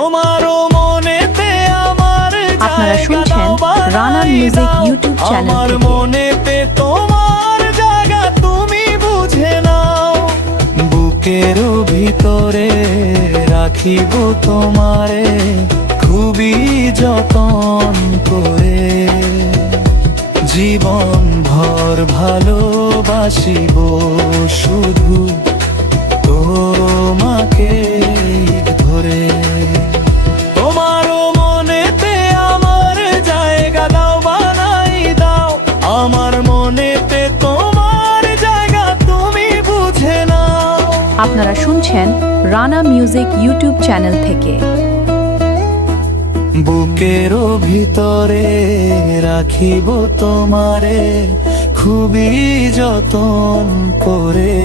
তোমারও মনেতে আমার আপনারা শুনছেন রানা মিউজিক ইউটিউব চ্যানেল আমার থেকে। মনেতে তোমার জায়গা তুমি বুঝে নাও, বুকের ভিতরে রাখিব তোমারে খুবই যতন করে। জীবন ভর ভালোবাসিব শুধু তোমাকে ধরে। তোমারও মনেতে আমার জায়গা দাও, বানাই দাও। আমার মনেতে তোমার জায়গা তুমি বুঝে নাও। আপনারা শুনছেন রানা মিউজিক ইউটিউব চ্যানেল থেকে। বুকের ভিতরে রাখিব তোমারে খুবই যতন করে।